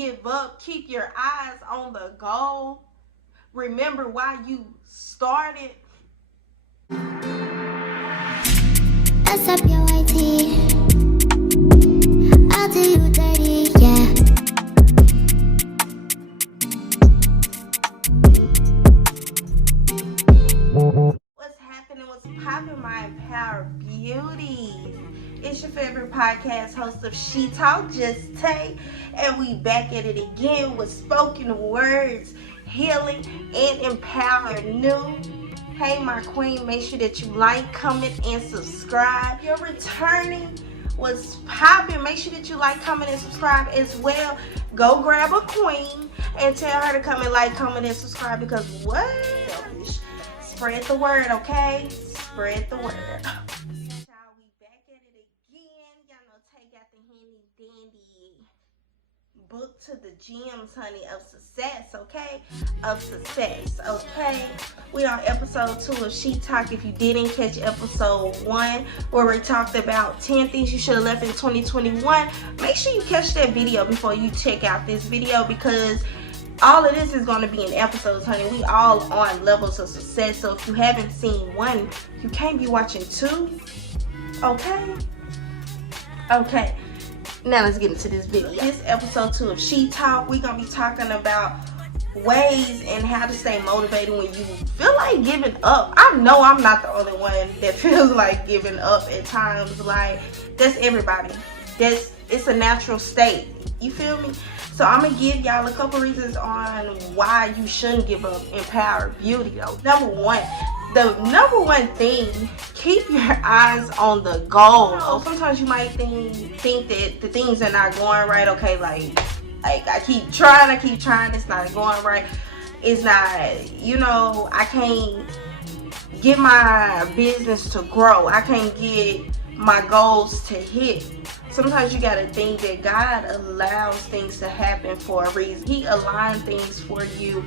give up. Keep your eyes on the goal. Remember why you started. S.H.E I'll do you dirty, yeah. What's happening? What's popping, my empowered beauty? It's your favorite podcast host of S.H.E Talk, sbyTay, and we back at it again with spoken words, healing, and empowering new. Hey, my queen, make sure that you like, comment, and subscribe. If you're returning, what's popping? Make sure that you like, comment, and subscribe as well. Go grab a queen and tell her to come and like, comment, and subscribe because what? Selfish. Spread the word, okay? Spread the word. Y'all, we back at it again. Y'all know Tay got the handy dandy book to the gems, honey, of success, okay? Of success, okay? We on episode 2 of S.H.E Talk. If you didn't catch episode 1, where we talked about 10 things you should have left in 2021, make sure you catch that video before you check out this video, because all of this is going to be in episodes, honey. We all on levels of success. So if you haven't seen 1, you can't be watching 2. Okay? Okay. Now let's get into this video. This episode 2 of S.H.E Talk, we're going to be talking about ways and how to stay motivated when you feel like giving up. I know I'm not the only one that feels like giving up at times. Like, that's everybody. It's a natural state. You feel me? So I'm gonna give y'all a couple reasons on why you shouldn't give up empowered beauty though. The number one thing, keep your eyes on the goal. Sometimes you might think that the things are not going right. Okay, like I keep trying, it's not going right. It's not, I can't get my business to grow. I can't get my goals to hit. Sometimes you gotta think that God allows things to happen for a reason. He aligned things for you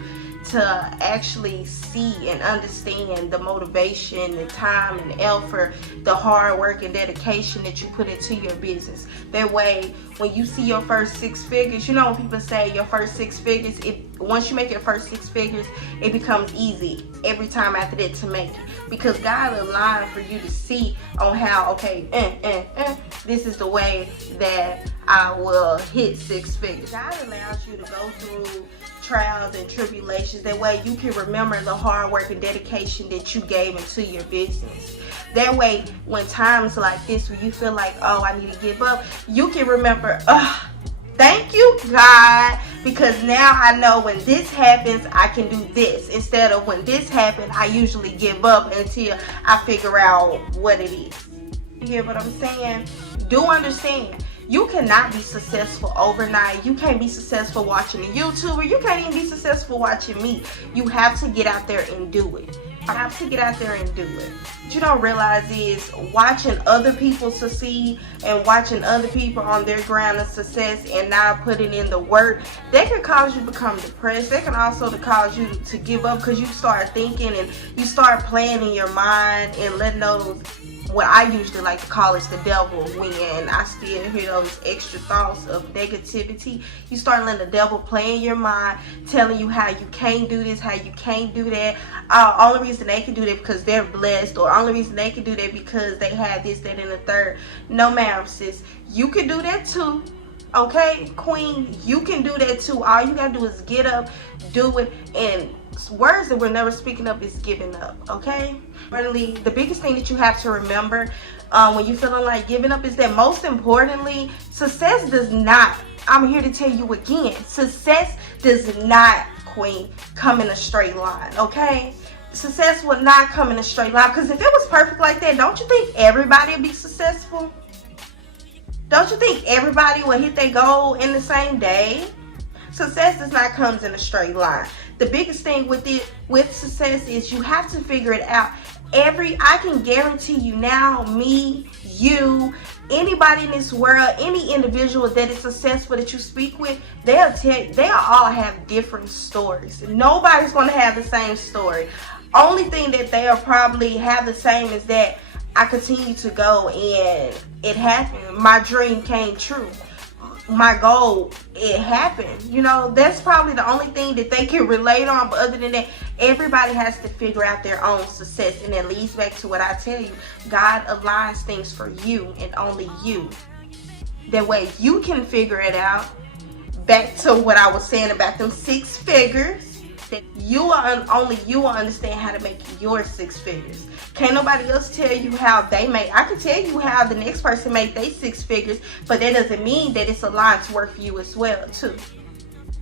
to actually see and understand the motivation, the time and effort, the hard work and dedication that you put into your business. That way, when you see your first 6 figures, when people say your first 6 figures, once you make your first 6 figures, it becomes easy every time after that to make it. Because God aligned for you to see on how, okay, this is the way that I will hit 6 figures. God allows you to go through trials and tribulations. That way you can remember the hard work and dedication that you gave into your business. That way, when times like this where you feel like, oh, I need to give up, you can remember, thank you, God, because now I know when this happens, I can do this. Instead of when this happened, I usually give up until I figure out what it is. You hear what I'm saying? Do understand. You cannot be successful overnight. You can't be successful watching a YouTuber. You can't even be successful watching me. You have to get out there and do it. I have to get out there and do it. What you don't realize is watching other people succeed and watching other people on their ground of success and not putting in the work, that can cause you to become depressed. That can also cause you to give up, because you start thinking and you start playing in your mind and letting those, what I usually like to call is the devil, when I still hear those extra thoughts of negativity. You start letting the devil play in your mind, telling you how you can't do this, how you can't do that. Only reason they can do that because they're blessed, or only reason they can do that because they have this, that, and the third. No, ma'am, sis. You can do that too. Okay, queen, you can do that too. All you gotta do is get up, do it, and words that we're never speaking of is giving up. Okay, really, the biggest thing that you have to remember when you're feeling like giving up is that, most importantly, success does not, I'm here to tell you again, success does not, queen, come in a straight line. Okay, success will not come in a straight line, because if it was perfect like that, don't you think everybody would be successful? Don't you think everybody will hit their goal in the same day? Success does not come in a straight line. The biggest thing with success is you have to figure it out. I can guarantee you now, me, you, anybody in this world, any individual that is successful that you speak with, they'll all have different stories. Nobody's going to have the same story. Only thing that they'll probably have the same is that I continue to go and it happened. My dream came true. my goal, it happened. You know, that's probably the only thing that they can relate on. But other than that, everybody has to figure out their own success. And it leads back to what I tell you. God aligns things for you and only you. That way you can figure it out. Back to what I was saying about them 6 figures. That only you will understand how to make your 6 figures. Can't nobody else tell you how they make. I can tell you how the next person made their 6 figures, but that doesn't mean that it's aligned to work for you as well too.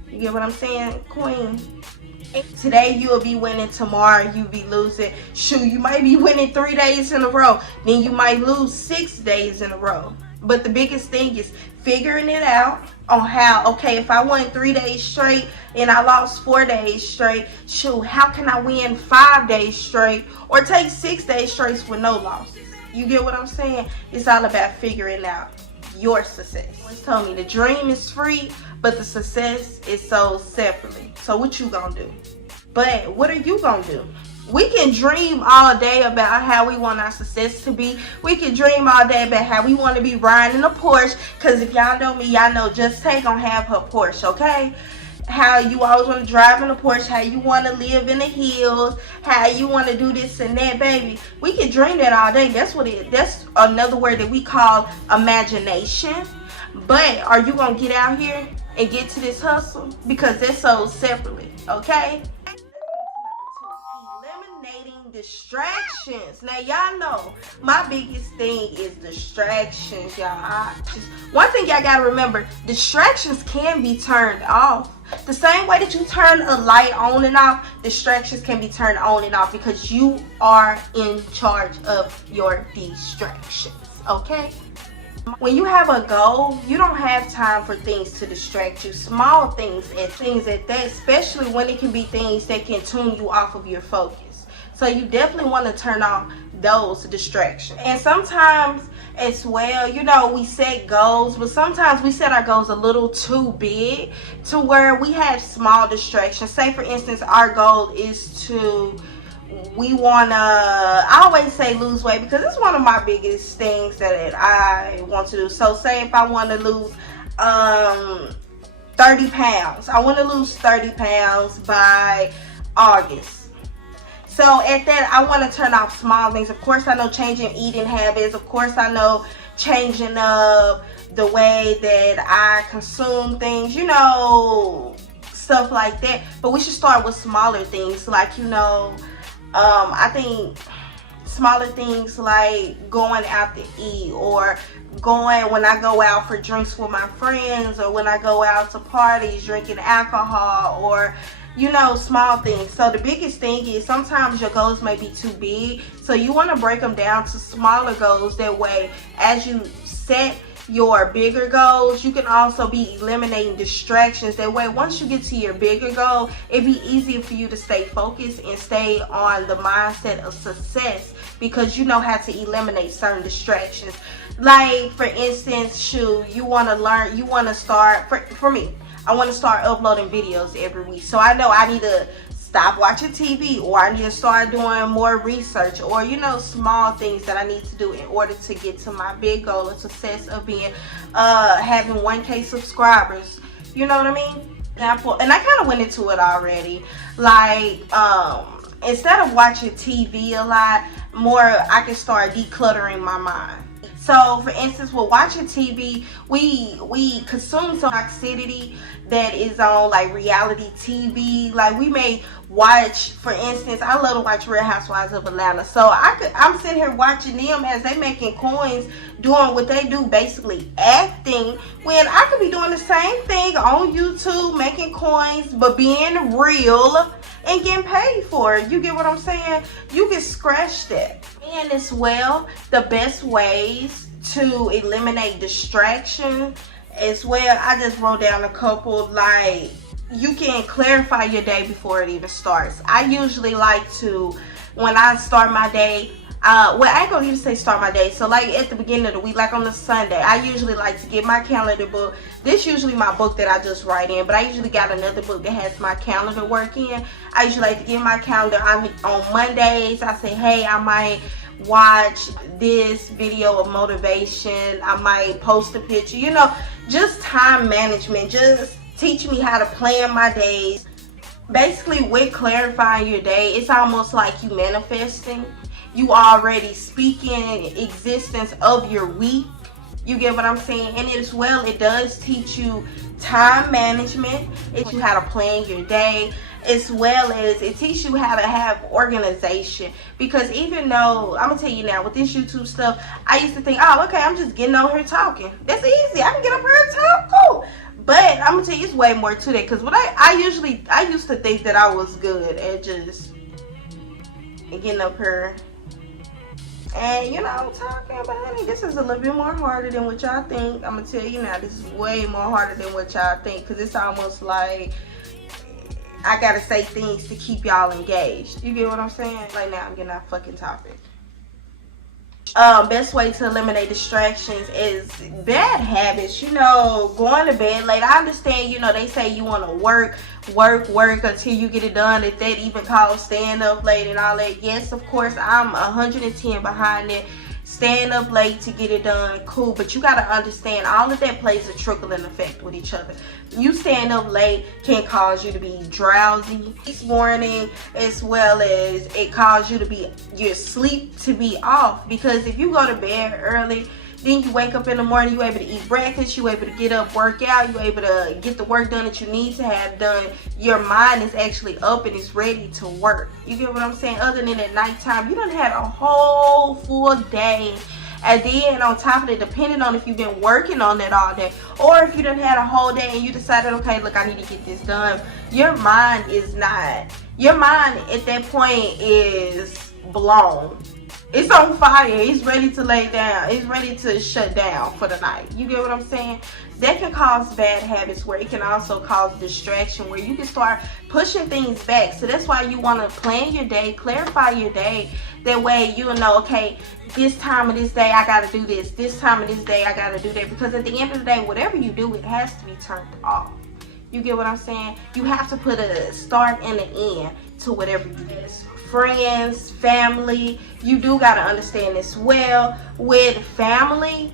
You get what I'm saying, Queen? Today you'll be winning, tomorrow you'll be losing. Shoot, you might be winning 3 days in a row, then you might lose 6 days in a row. But the biggest thing is figuring it out on how, okay, if I won 3 days straight and I lost 4 days straight, shoot, how can I win 5 days straight or take 6 days straight with no losses? You get what I'm saying? It's all about figuring out your success. It's told me the dream is free, but the success is sold separately. So what you gonna do? But what are you gonna do? We can dream all day about how we want our success to be. We can dream all day about how we want to be riding in a Porsche. Because if y'all know me, y'all know S.H.E gonna have her Porsche, okay? How you always want to drive in a Porsche, how you want to live in the hills, how you want to do this and that, baby. We can dream that all day. That's what it is. That's another word that we call imagination. But are you gonna get out here and get to this hustle? Because they're sold separately, okay? Eliminating distractions. Now y'all know my biggest thing is distractions, y'all. One thing y'all gotta remember, distractions can be turned off. The same way that you turn a light on and off, distractions can be turned on and off because you are in charge of your distractions, okay? When you have a goal, you don't have time for things to distract you. Small things and things at that, especially when it can be things that can tune you off of your focus. So you definitely want to turn off those distractions. And sometimes as well, you know, we set goals, but sometimes we set our goals a little too big to where we have small distractions. Say for instance, our goal is to, we want to, I always say lose weight because it's one of my biggest things that I want to do. So say if I want to lose 30 pounds, I want to lose 30 pounds by August. So at that, I want to turn off small things. Of course, I know changing eating habits. Of course, I know changing up the way that I consume things, you know, stuff like that. But we should start with smaller things like, you know, I think smaller things like going out to eat or going when I go out for drinks with my friends or when I go out to parties drinking alcohol or, you know, small things. So the biggest thing is sometimes your goals may be too big. So you want to break them down to smaller goals. That way, as you set your bigger goals, you can also be eliminating distractions. That way, once you get to your bigger goal, it'd be easier for you to stay focused and stay on the mindset of success because you know how to eliminate certain distractions. Like, for instance, shoot, you want to learn, you want to start, for me, I want to start uploading videos every week. So I know I need to stop watching TV or I need to start doing more research or, you know, small things that I need to do in order to get to my big goal of success of being, having 1K subscribers. You know what I mean? And I kind of went into it already. Like, instead of watching TV a lot more, I can start decluttering my mind. So, for instance, with watching TV, we consume some toxicity that is on like reality TV. Like we may watch, for instance, I love to watch Real Housewives of Atlanta. So I'm sitting here watching them as they making coins, doing what they do, basically acting. When I could be doing the same thing on YouTube, making coins, but being real and getting paid for it. You get what I'm saying? You can scratch that. And as well, the best ways to eliminate distraction as well, I just wrote down a couple. Like, you can clarify your day before it even starts. I usually like to, when I start my day, well, I ain't gonna even say start my day. So like at the beginning of the week, like on the Sunday, I usually like to get my calendar book. This usually my book that I just write in, but I usually got another book that has my calendar work in. I usually like to get my calendar on Mondays. I say, hey, I might watch this video of motivation. I might post a picture, you know, just time management. Just teach me how to plan my days. Basically, with clarifying your day, it's almost like you manifesting. You already speaking existence of your week. You get what I'm saying? And as well, it does teach you time management. It teaches you how to plan your day, as well as it teaches you how to have organization. Because even though, I'm gonna tell you now, with this YouTube stuff, I used to think, oh, okay, I'm just getting on here talking. That's easy. I can get up here and talk. Cool. But I'm gonna tell you, it's way more to that. Because what I used to think that I was good at just getting up here and, you know, talking. But honey, this is a little bit more harder than what y'all think. I'm gonna tell you now, this is way more harder than what y'all think. Because it's almost like I gotta say things to keep y'all engaged. You get what I'm saying? Like, now I'm getting off fucking topic. Best way to eliminate distractions is bad habits. You know, going to bed late. I understand, you know, they say you want to work until you get it done. If that even calls staying up late and all that. Yes, of course, I'm 110 behind it. Staying up late to get it done, cool. But you got to understand, all of that plays a trickling effect with each other. You staying up late can cause you to be drowsy this morning, as well as it causes you to be, your sleep to be off. Because if you go to bed early, then you wake up in the morning, you're able to eat breakfast, you're able to get up, work out, you're able to get the work done that you need to have done. Your mind is actually up and it's ready to work. You get what I'm saying? Other than at nighttime, you done had a whole full day. And then on top of it, depending on if you've been working on that all day, or if you done had a whole day and you decided, okay, look, I need to get this done. Your mind at that point is blown. It's on fire. It's ready to lay down. It's ready to shut down for the night. You get what I'm saying? That can cause bad habits, where it can also cause distraction, where you can start pushing things back. So that's why you want to plan your day, clarify your day. That way you'll know, okay, this time of this day I got to do this. This time of this day I got to do that. Because at the end of the day, whatever you do, it has to be turned off. You get what I'm saying? You have to put a start and an end to whatever you do. Friends, family, you do got to understand as well. With family,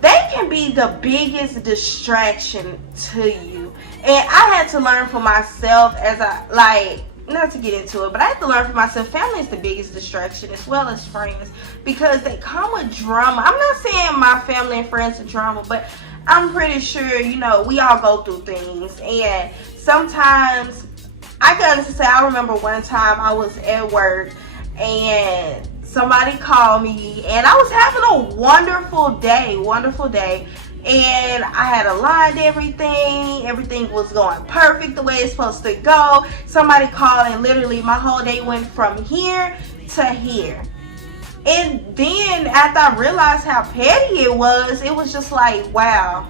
they can be the biggest distraction to you. And I had to learn for myself, as not to get into it, but I had to learn for myself, family is the biggest distraction, as well as friends, because they come with drama. I'm not saying my family and friends are drama, but I'm pretty sure, you know, we all go through things. And sometimes, I can honestly say, I remember one time I was at work and somebody called me, and I was having a wonderful day, and I had aligned everything was going perfect the way it's supposed to go. Somebody called and literally my whole day went from here to here. And then after I realized how petty it was just like, wow.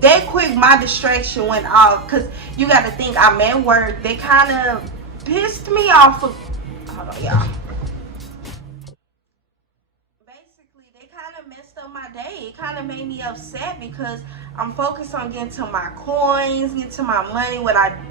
That quick, my distraction went off. Because you got to think, I'm at work. They kind of pissed me off. Hold on, y'all. Basically, they kind of messed up my day. It kind of made me upset because I'm focused on getting to my coins, getting to my money.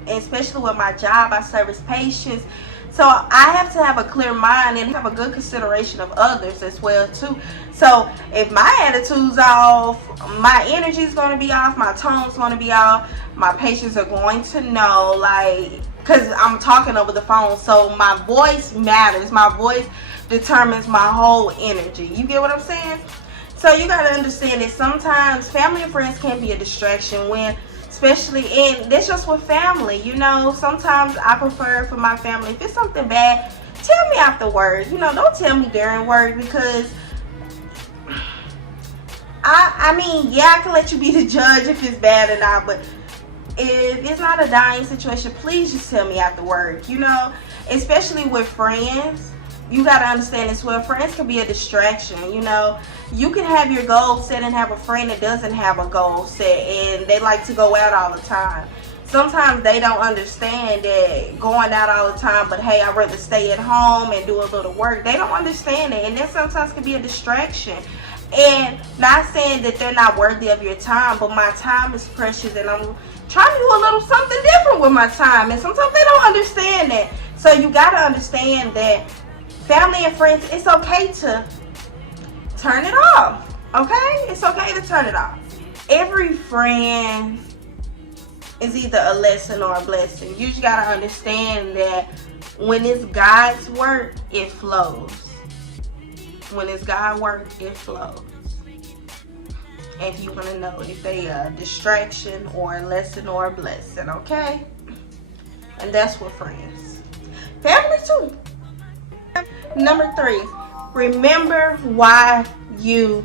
Especially with my job, I service patients. So I have to have a clear mind and have a good consideration of others as well too. So if my attitude's off, my energy's going to be off, my tone's going to be off, my patients are going to know, like, because I'm talking over the phone. So my voice matters. My voice determines my whole energy. You get what I'm saying? So you got to understand that sometimes family and friends can be a distraction when, especially, and that's just with family, you know. Sometimes I prefer for my family, if it's something bad, tell me afterwards. You know, don't tell me during work, because I mean, yeah, I can let you be the judge if it's bad or not, but if it's not a dying situation, please just tell me afterwards, you know. Especially with friends, you got to understand as well, friends can be a distraction, you know. You can have your goal set and have a friend that doesn't have a goal set, and they like to go out all the time. Sometimes they don't understand that going out all the time, but hey, I'd rather stay at home and do a little work. They don't understand it, and that sometimes can be a distraction. And not saying that they're not worthy of your time, but my time is precious, and I'm trying to do a little something different with my time, and sometimes they don't understand that. So you got to understand that Family and friends, it's okay to turn it off. Okay? It's okay to turn it off. Every friend is either a lesson or a blessing. You just gotta understand that when it's God's work, it flows. When it's God's work, it flows. And you want to know if they a distraction or a lesson or a blessing, okay? And that's with friends. Family too. Number 3, remember why you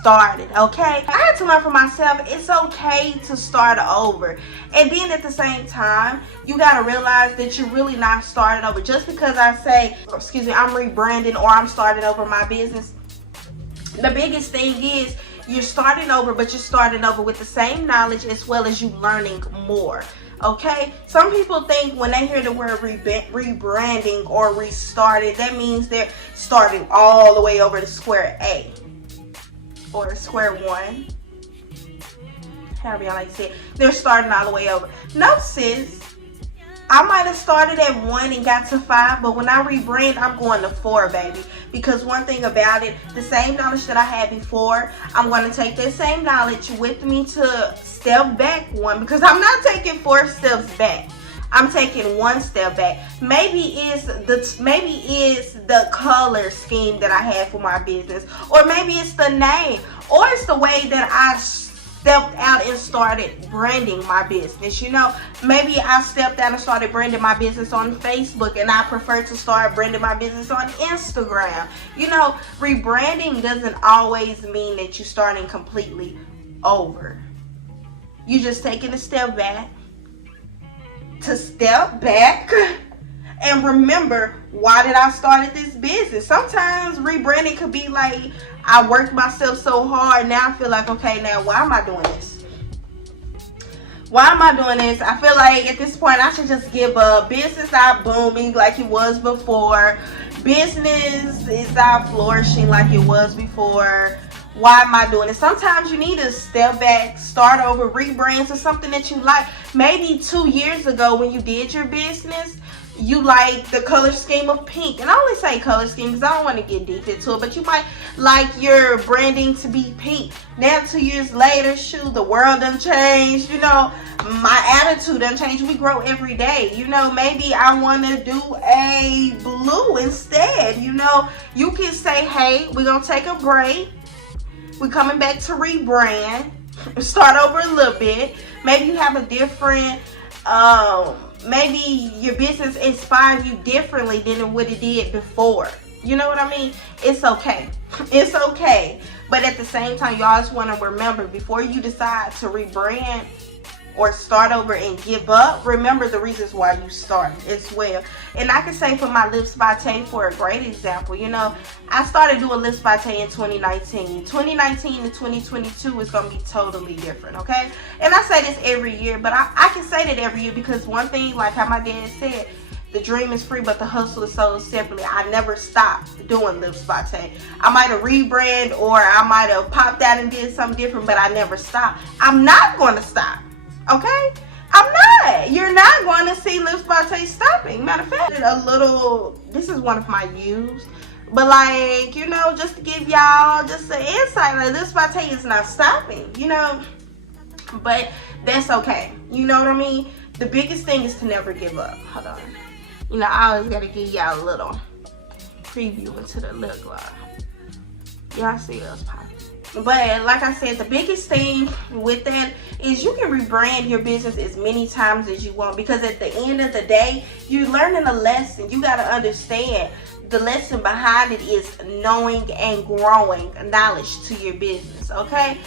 started, okay? I had to learn for myself, it's okay to start over. And then at the same time, you got to realize that you're really not starting over. Just because I say, I'm rebranding or I'm starting over my business, the biggest thing is you're starting over, but you're starting over with the same knowledge as well as you learning more. Okay, some people think when they hear the word rebranding or restarted, that means they're starting all the way over to square A or square one. However y'all like to say it. They're starting all the way over. No, sis. I might have started at 1 and got to 5, but when I rebrand, I'm going to 4, baby. Because one thing about it, the same knowledge that I had before, I'm going to take that same knowledge with me to step back 1, because I'm not taking 4 steps back. I'm taking 1 step back. Maybe it's the color scheme that I had for my business, or maybe it's the name, or it's the way that I stepped out and started branding my business. You know, maybe I stepped out and started branding my business on Facebook, and I prefer to start branding my business on Instagram. You know, rebranding doesn't always mean that you're starting completely over. You just taking a step back to step back and remember, why did I start this business? Sometimes rebranding could be like, I worked myself so hard, now I feel like, okay, now why am I doing this? Why am I doing this? I feel like at this point I should just give up. Business not booming like it was before. Business is not flourishing like it was before. Why am I doing it? Sometimes you need to step back, start over, rebrand to something that you like. Maybe 2 years ago when you did your business, you like the color scheme of pink. And I only say color scheme because I don't want to get deep into it, but you might like your branding to be pink. Now 2 years later, shoot, the world done changed. You know, my attitude done changed. We grow every day. You know, maybe I want to do a blue instead. You know, you can say, hey, we're going to take a break. We're coming back to rebrand. Start over a little bit. Maybe you have a different maybe your business inspired you differently than what it did before. You know what I mean? It's okay. It's okay. But at the same time, you always want to remember, before you decide to rebrand or start over and give up, remember the reasons why you started as well. And I can say for my sbyTay, for a great example, you know, I started doing sbyTay in 2019. 2019 and 2022 is going to be totally different, okay? And I say this every year, but I can say that every year because one thing, like how my dad said, the dream is free, but the hustle is sold separately. I never stopped doing sbyTay. I might have rebrand or I might have popped out and did something different, but I never stopped. I'm not going to stop. Okay? I'm not. You're not going to see sbyTay stopping. Matter of fact, this is one of my views. But like, you know, just to give y'all just an insight, like sbyTay is not stopping, you know. But that's okay. You know what I mean? The biggest thing is to never give up. Hold on. You know, I always got to give y'all a little preview into the lip gloss. Y'all see us popping. But like I said, the biggest thing with that is you can rebrand your business as many times as you want, because at the end of the day, you're learning a lesson. You got to understand the lesson behind it is knowing and growing knowledge to your business, okay?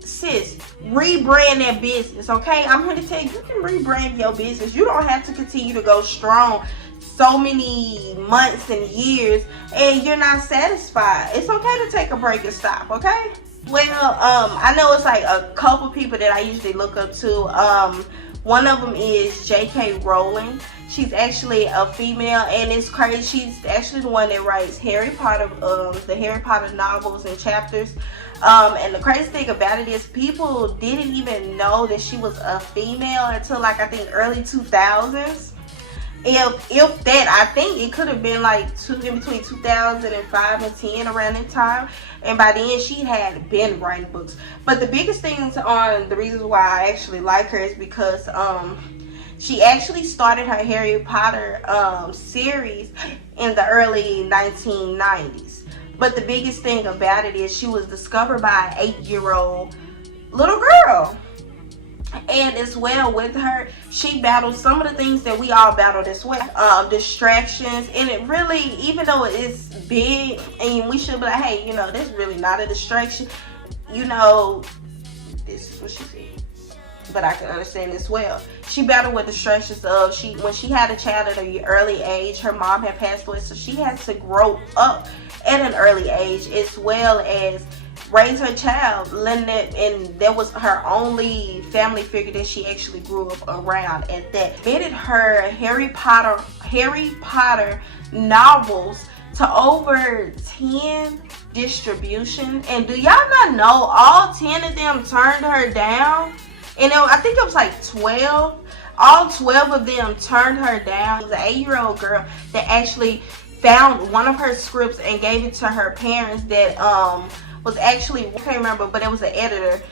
Sis, rebrand that business, okay? I'm here to tell you, you can rebrand your business. You don't have to continue to go strong so many months and years and you're not satisfied. It's okay to take a break and stop, okay? Well, I know it's like a couple people that I usually look up to. One of them is J.K. Rowling. She's actually a female, and it's crazy. She's actually the one that writes Harry Potter, the Harry Potter novels and chapters. And the crazy thing about it is people didn't even know that she was a female until like I think early 2000s. If that, I think it could have been like in between 2005 and 10, around that time. And by then she had been writing books. But the biggest things on the reasons why I actually like her is because she actually started her Harry Potter series in the early 1990s. But the biggest thing about it is she was discovered by an 8-year-old little girl. And as well with her, she battled some of the things that we all battled as well. Distractions. And it really, even though it's big and we should be like, hey, you know, that's really not a distraction. You know, this is what she said. But I can understand as well. She battled with distractions of when she had a child at an early age, her mom had passed away. So she had to grow up at an early age, as well as raise her child, and that was her only family figure that she actually grew up around at that. Admitted her Harry Potter novels to over 10 distribution. And do y'all not know all 10 of them turned her down? And I think it was like 12. All 12 of them turned her down. It was an 8-year-old girl that actually found one of her scripts and gave it to her parents that was actually, I can't remember, but it was an editor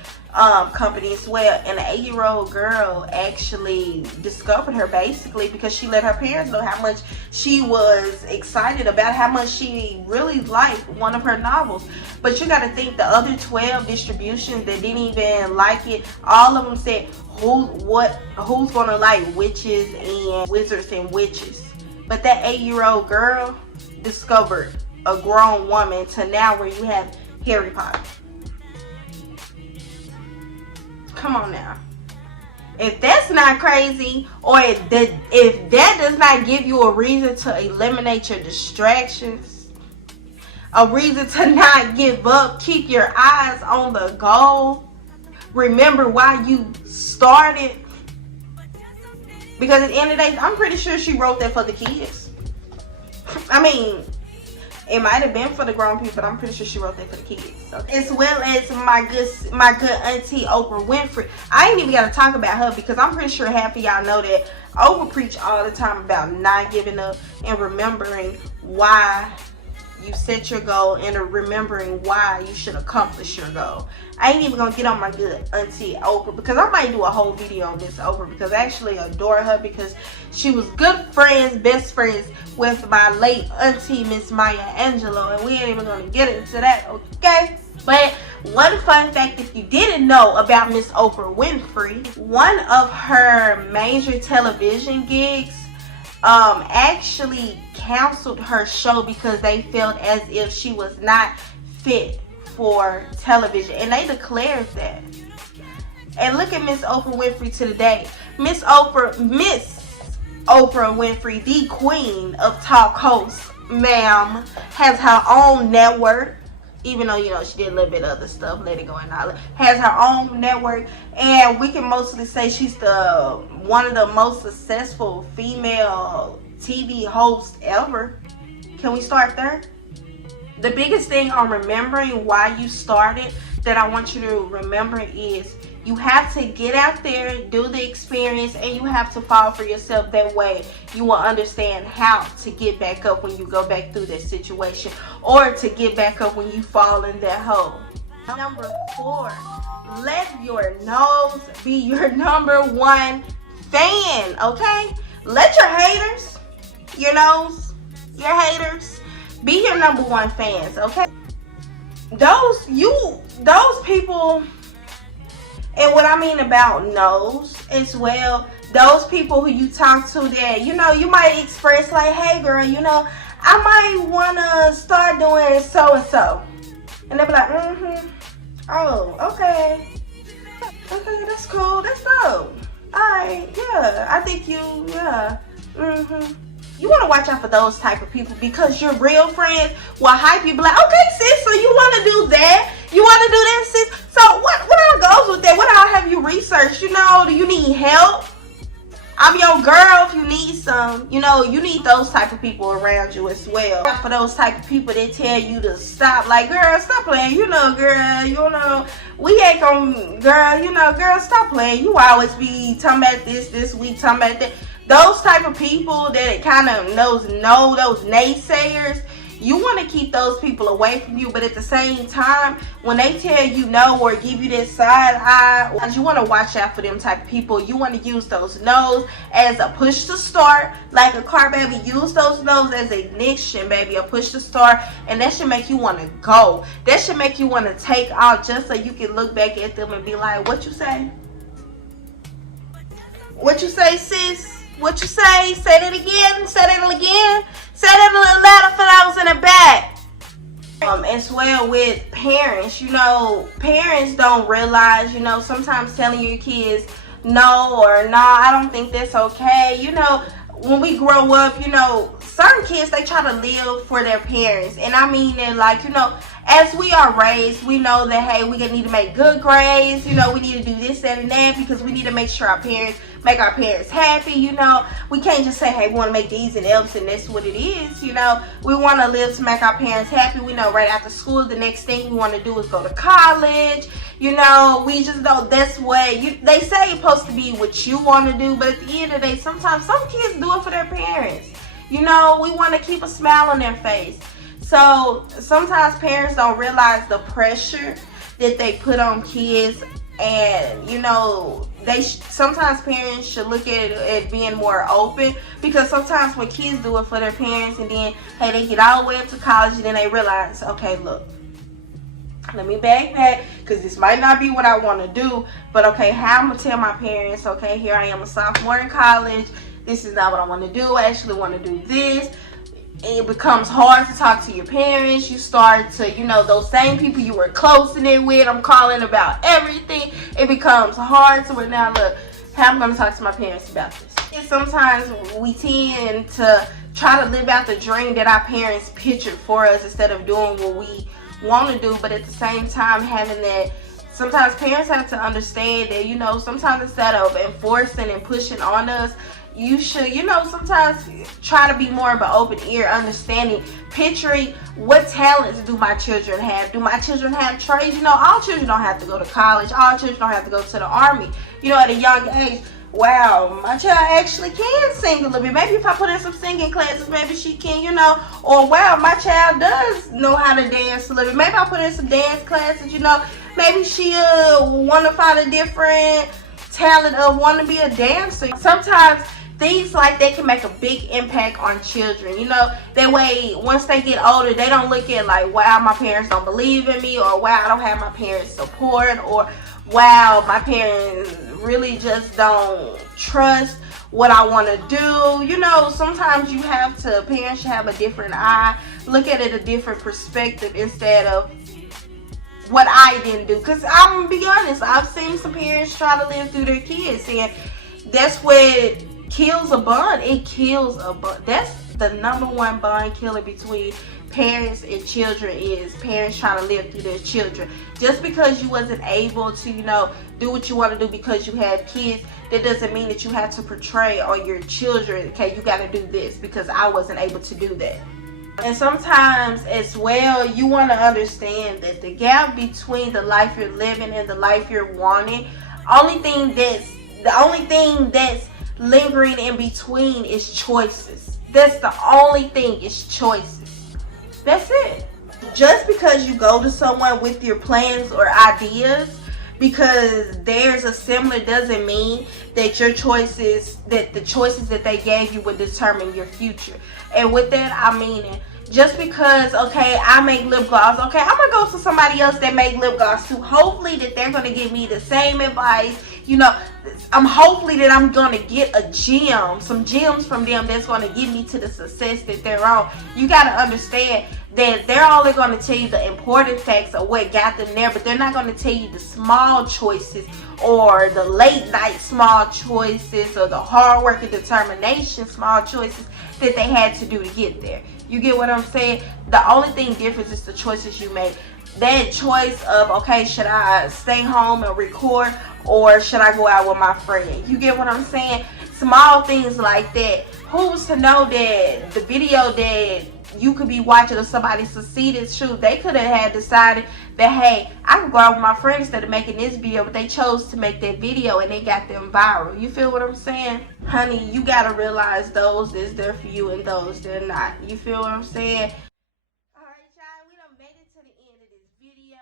company as well. And an 8-year-old girl actually discovered her basically because she let her parents know how much she was excited about, how much she really liked one of her novels. But you got to think the other 12 distributions that didn't even like it, all of them said, who's gonna like witches and wizards and witches? But that 8-year-old girl discovered a grown woman to now where you have Harry Potter. Come on now. If that's not crazy, or if that does not give you a reason to eliminate your distractions, a reason to not give up, keep your eyes on the goal, remember why you started. Because at the end of the day, I'm pretty sure she wrote that for the kids. I mean, it might have been for the grown people, but I'm pretty sure she wrote that for the kids. So, as well as my good auntie Oprah Winfrey. I ain't even got to talk about her because I'm pretty sure half of y'all know that Oprah preach all the time about not giving up and remembering why you set your goal and remembering why you should accomplish your goal. I ain't even gonna get on my good auntie Oprah because I might do a whole video on this Oprah because I actually adore her because she was good friends, best friends with my late auntie Miss Maya Angelou, and we ain't even gonna get into that, okay? But one fun fact, if you didn't know about Miss Oprah Winfrey, one of her major television gigs actually canceled her show because they felt as if she was not fit for television, and they declared that. And look at Miss Oprah Winfrey to today. Miss Oprah Winfrey, the queen of talk hosts, ma'am, has her own network. Even though, you know, she did a little bit of other stuff, let it go and all that. Has her own network, and we can mostly say she's one of the most successful female TV hosts ever. Can we start there? The biggest thing on remembering why you started that I want you to remember is you have to get out there, do the experience, and you have to fall for yourself. That way you will understand how to get back up when you go back through that situation, or to get back up when you fall in that hole. Number 4, let your nose be your number one fan, okay? Let your haters, your nose, your haters, be your number one fans, okay? Those people, and what I mean about nose as well, those people who you talk to that, you know, you might express like, hey girl, you know, I might want to start doing so and so. And they'll be like, oh, okay, that's cool, that's dope. Alright, yeah, I think yeah, You want to watch out for those type of people because your real friends will hype you, be like, okay sis, so you want to do that? You want to do that, sis? So what all goes with that? What all have you researched? You know, do you need help? I'm your girl if you need some. You know, you need those type of people around you as well. For those type of people that tell you to stop, like, girl, stop playing. You know, girl, you know, we ain't gonna, girl, you know, girl, stop playing. You always be talking about this week, talking about that. those type of people that kind of those naysayers, you want to keep those people away from you. But at the same time, when they tell you no or give you this side eye, you want to watch out for them type of people. You want to use those no's as a push to start, like a car, baby. Use those no's as ignition, baby, a push to start, and that should make you want to go. That should make you want to take off, just so you can look back at them and be like, what you say? What you say, sis? What you say? Say that again. Say that again. Say that a little louder for those in the back. As well with parents, you know, parents don't realize, you know, sometimes telling your kids no or nah, I don't think that's okay. You know, when we grow up, you know, certain kids, they try to live for their parents. And I mean that, like, you know, as we are raised, we know that, hey, we need to make good grades. You know, we need to do this, that, and that, because we need to make sure our parents happy. You know, we can't just say, hey, we want to make these and F's and that's what it is. You know, we want to live to make our parents happy. We know right after school, the next thing we want to do is go to college. You know, we just know that's what they say it's supposed to be what you want to do. But at the end of the day, sometimes some kids do it for their parents. You know, we want to keep a smile on their face. So sometimes parents don't realize the pressure that they put on kids, and you know, sometimes parents should look at it as being more open, because sometimes when kids do it for their parents and then, hey, they get all the way up to college and then they realize, okay, look, let me backpack, because this might not be what I want to do, but okay, how I'm going to tell my parents, okay, here I am, a sophomore in college, this is not what I want to do, I actually want to do this. It becomes hard to talk to your parents. You start to, you know, those same people you were close in it with, I'm calling about everything. It becomes hard to where now, look, how I'm going to talk to my parents about this. And sometimes we tend to try to live out the dream that our parents pictured for us instead of doing what we want to do. But at the same time, having that, sometimes parents have to understand that, you know, sometimes instead of enforcing and pushing on us, you should, you know, sometimes try to be more of an open ear, understanding, picturing what talents do my children have. Do my children have trades? You know, all children don't have to go to college. All children don't have to go to the army. You know, at a young age, wow, my child actually can sing a little bit. Maybe if I put in some singing classes, maybe she can, you know. Or wow, my child does know how to dance a little bit. Maybe I put in some dance classes, you know. Maybe she want to find a different talent of want to be a dancer. Sometimes things like that can make a big impact on children. You know, that way, once they get older, they don't look at like, wow, my parents don't believe in me, or wow, I don't have my parents' support, or wow, my parents really just don't trust what I want to do. You know, sometimes parents should have a different eye, look at it a different perspective instead of what I didn't do. Because I'm going to be honest, I've seen some parents try to live through their kids, and that's what kills a bond. It kills a bond. That's the number one bond killer between parents and children, is parents trying to live through their children. Just because you wasn't able to, you know, do what you want to do because you have kids, that doesn't mean that you have to portray on your children, okay, you got to do this because I wasn't able to do that. And sometimes as well, you want to understand that the gap between the life you're living and the life you're wanting, the only thing that's lingering in between is choices. That's the only thing, is choices. That's it. Just because you go to someone with your plans or ideas, because theirs are similar, doesn't mean that your choices, that the choices that they gave you would determine your future. And with that, I mean, just because, okay, I make lip gloss, okay, I'm gonna go to somebody else that make lip gloss too. Hopefully that they're gonna give me the same advice. You know, hopefully that I'm gonna get some gems from them that's gonna get me to the success that they're on. You gotta understand that they're only gonna tell you the important facts of what got them there, but they're not gonna tell you the small choices or the late night small choices or the hard work and determination small choices that they had to do to get there. You get what I'm saying? The only thing different is the choices you make. That choice of, okay, should I stay home and record, or should I go out with my friend? You get what I'm saying? Small things like that. Who's to know that the video that you could be watching of somebody succeeded. Shoot, they could have had decided that, hey, I can go out with my friends instead of making this video, but they chose to make that video and they got them viral. You feel what I'm saying? Honey, you gotta realize those is there for you and those they're not. You feel what I'm saying? Alright, y'all, we done made it to the end of this video.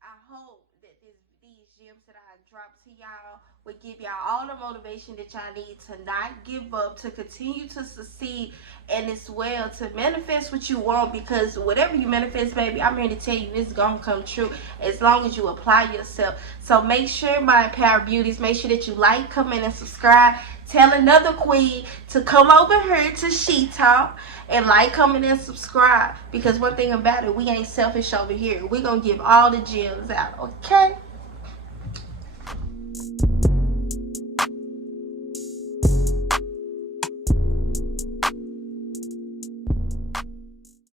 I hope that these gems that I dropped to y'all will give y'all all the motivation that y'all need to not give up, to continue to succeed, and as well to manifest what you want, because whatever you manifest, baby, I'm here to tell you it's gonna come true as long as you apply yourself. So make sure, my Power Beauties, make sure that you like, comment, and subscribe. Tell another queen to come over here to S.H.E Talk and like, comment, and subscribe, because one thing about it, we ain't selfish over here. We're gonna give all the gems out, okay?